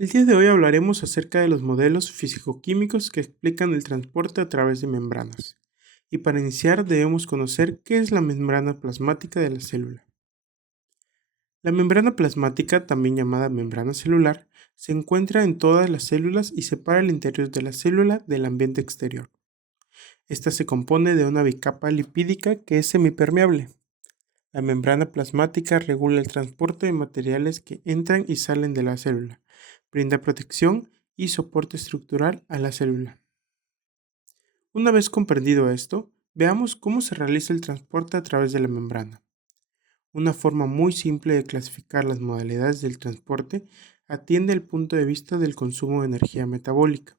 El día de hoy hablaremos acerca de los modelos físico-químicos que explican el transporte a través de membranas. Y para iniciar debemos conocer qué es la membrana plasmática de la célula. La membrana plasmática, también llamada membrana celular, se encuentra en todas las células y separa el interior de la célula del ambiente exterior. Esta se compone de una bicapa lipídica que es semipermeable. La membrana plasmática regula el transporte de materiales que entran y salen de la célula, brinda protección y soporte estructural a la célula. Una vez comprendido esto, veamos cómo se realiza el transporte a través de la membrana. Una forma muy simple de clasificar las modalidades del transporte atiende el punto de vista del consumo de energía metabólica.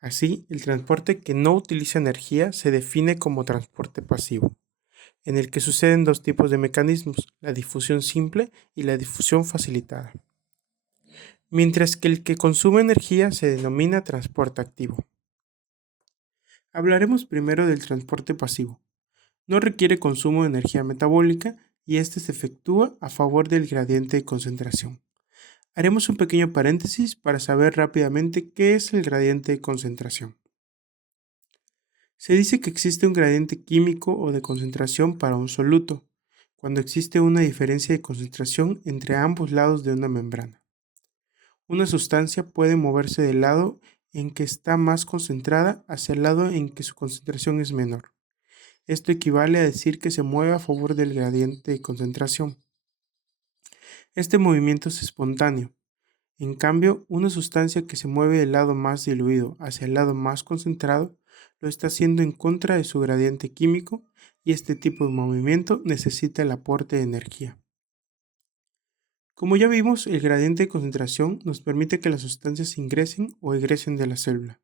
Así, el transporte que no utiliza energía se define como transporte pasivo, en el que suceden dos tipos de mecanismos, la difusión simple y la difusión facilitada, mientras que el que consume energía se denomina transporte activo. Hablaremos primero del transporte pasivo. No requiere consumo de energía metabólica y este se efectúa a favor del gradiente de concentración. Haremos un pequeño paréntesis para saber rápidamente qué es el gradiente de concentración. Se dice que existe un gradiente químico o de concentración para un soluto, cuando existe una diferencia de concentración entre ambos lados de una membrana. Una sustancia puede moverse del lado en que está más concentrada hacia el lado en que su concentración es menor. Esto equivale a decir que se mueve a favor del gradiente de concentración. Este movimiento es espontáneo. En cambio, una sustancia que se mueve del lado más diluido hacia el lado más concentrado lo está haciendo en contra de su gradiente químico y este tipo de movimiento necesita el aporte de energía. Como ya vimos, el gradiente de concentración nos permite que las sustancias ingresen o egresen de la célula.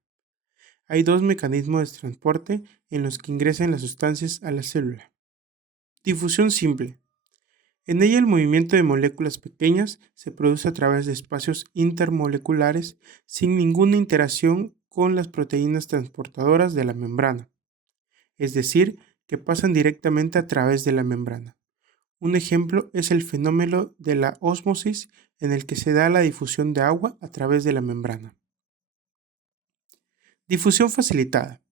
Hay dos mecanismos de transporte en los que ingresan las sustancias a la célula. Difusión simple. En ella el movimiento de moléculas pequeñas se produce a través de espacios intermoleculares sin ninguna interacción con las proteínas transportadoras de la membrana, es decir, que pasan directamente a través de la membrana. Un ejemplo es el fenómeno de la ósmosis en el que se da la difusión de agua a través de la membrana. Difusión facilitada,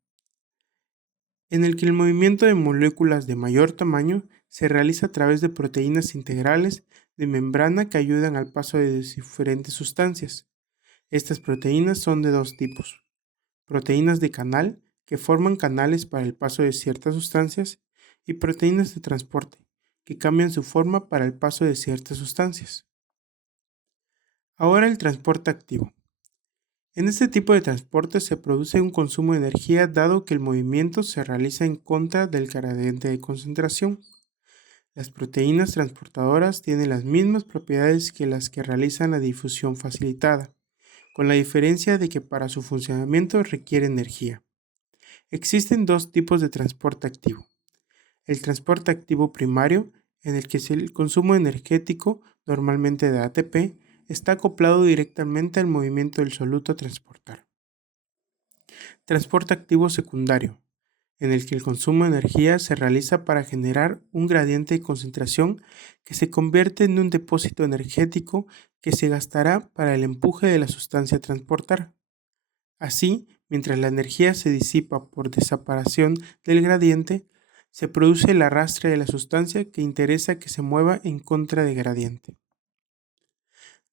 en el que el movimiento de moléculas de mayor tamaño se realiza a través de proteínas integrales de membrana que ayudan al paso de diferentes sustancias. Estas proteínas son de dos tipos: proteínas de canal, que forman canales para el paso de ciertas sustancias, y proteínas de transporte, que cambian su forma para el paso de ciertas sustancias. Ahora el transporte activo. En este tipo de transporte se produce un consumo de energía dado que el movimiento se realiza en contra del gradiente de concentración. Las proteínas transportadoras tienen las mismas propiedades que las que realizan la difusión facilitada, con la diferencia de que para su funcionamiento requiere energía. Existen dos tipos de transporte activo. El transporte activo primario, en el que el consumo energético, normalmente de ATP, está acoplado directamente al movimiento del soluto a transportar. Transporte activo secundario, en el que el consumo de energía se realiza para generar un gradiente de concentración que se convierte en un depósito energético que se gastará para el empuje de la sustancia a transportar. Así, mientras la energía se disipa por desaparición del gradiente, se produce el arrastre de la sustancia que interesa que se mueva en contra de gradiente.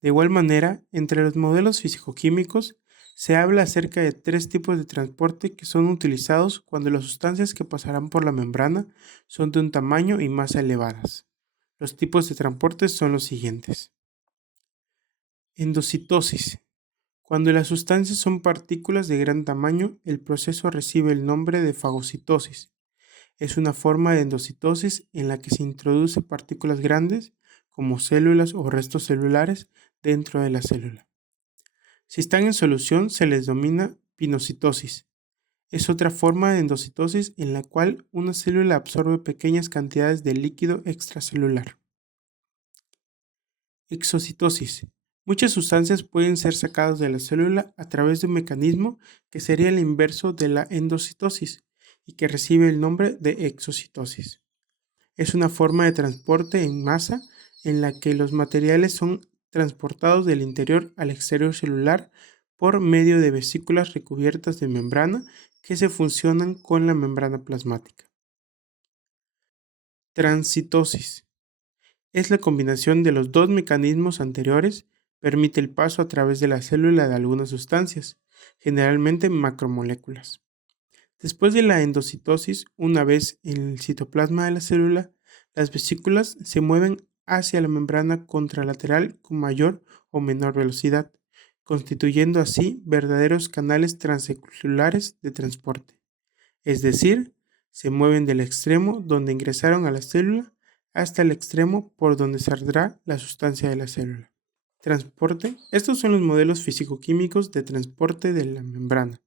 De igual manera, entre los modelos fisicoquímicos se habla acerca de tres tipos de transporte que son utilizados cuando las sustancias que pasarán por la membrana son de un tamaño y masa elevadas. Los tipos de transporte son los siguientes. Endocitosis. Cuando las sustancias son partículas de gran tamaño, el proceso recibe el nombre de fagocitosis. Es una forma de endocitosis en la que se introduce partículas grandes, como células o restos celulares, dentro de la célula. Si están en solución, se les denomina pinocitosis. Es otra forma de endocitosis en la cual una célula absorbe pequeñas cantidades de líquido extracelular. Exocitosis. Muchas sustancias pueden ser sacadas de la célula a través de un mecanismo que sería el inverso de la endocitosis y que recibe el nombre de exocitosis. Es una forma de transporte en masa en la que los materiales son transportados del interior al exterior celular por medio de vesículas recubiertas de membrana que se fusionan con la membrana plasmática. Transcitosis. Es la combinación de los dos mecanismos anteriores, permite el paso a través de la célula de algunas sustancias, generalmente macromoléculas. Después de la endocitosis, una vez en el citoplasma de la célula, las vesículas se mueven hacia la membrana contralateral con mayor o menor velocidad, constituyendo así verdaderos canales transcelulares de transporte. Es decir, se mueven del extremo donde ingresaron a la célula hasta el extremo por donde saldrá la sustancia de la célula. Transporte. Estos son los modelos físico-químicos de transporte de la membrana.